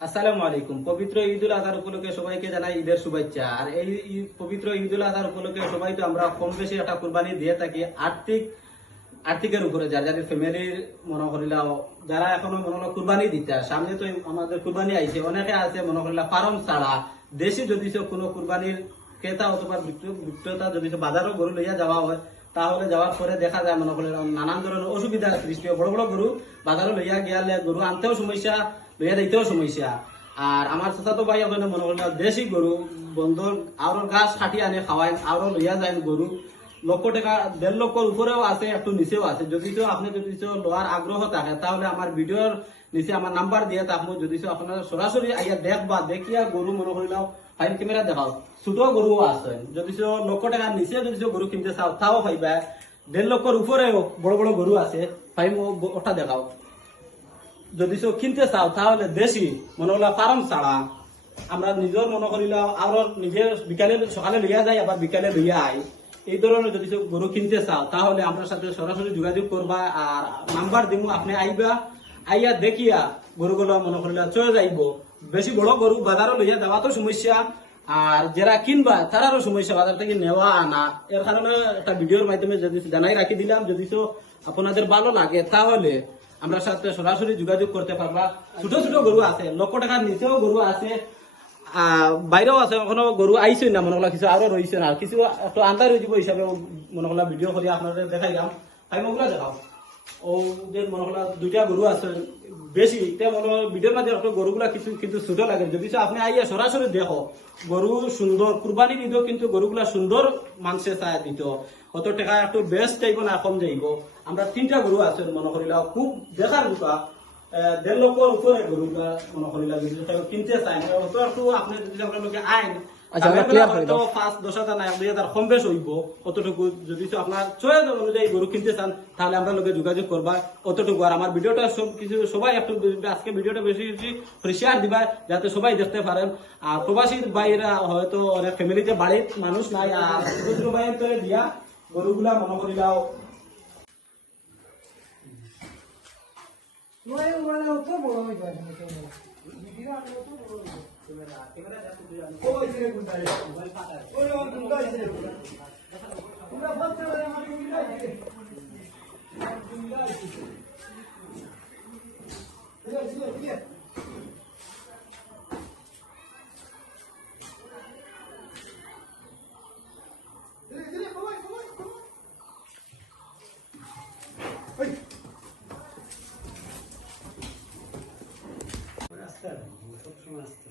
আসসালামু আলাইকুম। পবিত্র ঈদুল আজহার উপলক্ষে সবাইকে জানাই ঈদের শুভেচ্ছা। আর এই পবিত্র ঈদুল আজহার উপলক্ষে সবাই তো আমরা কম বেশি একটা কুরবানি দিয়ে থাকি আর্থিকের উপরে, যাদের ফ্যামিলির মনে করিলা যারা এখনো মনে হলো কুরবানি দিতে সামনে তো আমাদের কুরবানি আইছে, অনেকে আছে মনে করিলা ফার্ম ছাড়া দেশে যদি কোনো কুরবানির ক্রেতা অথবা বিক্রেতা যদি বাজারও গরু লইয়া যাওয়া হয়, তাহলে যাওয়ার পরে দেখা যায় মনে করিলাম নানান ধরনের অসুবিধার সৃষ্টি হয়। বড় বড় গরু বাজারে লইয়া গিয়ালে গরু আনতেও সমস্যা, লইয়া দিতেও সমস্যা। আর আমার চাচাতো ভাই ওখানে মনে করিলাম দেশি গরু বন্ধর আরো গাছ কাটি আনে খাওয়ায়, আরো লইয়া যায় গরু 1,00,000 টাকা 1.5 লক্ষর উপরেও আছে, একটু নিচেও আছে। যদি তো আপনি যদি লোয়ার আগ্রহ থাকে তাহলে আমার ভিডিওর নিচে আমার নাম্বার দিয়ে থাকবো, যদি আপনার সরাসরি আইয়া দেখবা, দেখিয়া গরু মনে করিলাম ফাইন ক্যামেরা দেখাও, ছোট গরুও আছে। যদি 1,00,000 টাকার নিচে যদি গরু কিনতে চাও তাও পাইবা, 1.5 লক্ষর উপরেও বড় বড় গরু আছে, ফাইন ওটা দেখাও। যদি কিনতে চাও তাহলে দেশি মনে হলো ফার্ম ছাড়া আমরা নিজের মনে করিলাম আরো নিজে বিকালে সকালে লইয়া যাই, আবার বিকালে লইয়া আই। এই ধরনের যদি গরু কিনতে চাও তাহলে আমার সাথে সরাসরি যোগাযোগ করবা, আর নাম্বার দিব, আপনি আইবা, আইয়া দেখিয়া গরুগুলো মনে করিলা চলে যাইব। বেশি বড় গরু বাজারও লইয়া যাওয়া তো সমস্যা, আর যারা কিনবা তারারও সমস্যা বাজার থেকে নেওয়া আনা। এর কারণে একটা ভিডিওর মাধ্যমে যদি জানাই রাখি দিলাম, যদি আপনাদের ভালো লাগে তাহলে আমরা সাথে সরাসরি যোগাযোগ করতে পারবা। ছোট ছোট গরু আছে, 1,00,000 টাকার নিচেও গরু আছে, বাইরেও আছে, এখনো গরু আইছে না মনে হলো, কিছু আরো রয়েছে না, কিছু একটু আন্দাজ হয়ে যাব হিসাবে মনে হলো ভিডিও করে আপনাদের দেখাইলাম। টাইমগুলো দেখাও। ও যে মনে হলো 2টা গরু আছে বেশি, মনে হলো ভিডিওর মাঝে গরুগুলা কিছু কিন্তু ছোট লাগে। যদি আপনি আইয়া সরাসরি দেখো গরু সুন্দর, কুরবানি দিত কিন্তু গরুগুলা সুন্দর মানুষে চায় দিত, কত টাকা একটু বেশ যাইব না কম যাইব। আমরা 3টা গরু আছে মনে করিলাম খুব দেখার দুটা 1.5 লক্ষর উপরে গরুগুলা মনে করিলাম কিনতে চাই একটু আপনি যদি আপনার আইন 5-10,000 না 2,000 কম বেশ হইব অতটুকু। যদি আপনার চয়েস অনুযায়ী গরু কিনতে চান তাহলে আমরা লোকে যোগাযোগ করবা অতটুকু। আর আমার ভিডিওটা সব কিছু সবাই একটু আজকে ভিডিওটা বেশি বেশি শেয়ার দিবা যাতে সবাই দেখতে পারেন। আর প্রবাসী ভাইরা হয়তো অনেক ফ্যামিলিতে বাড়ির মানুষ নাই, আর ছোট ভাইয়ের তরে দিয়া গরুগুলা মনে করিলাও সবসময় আসতে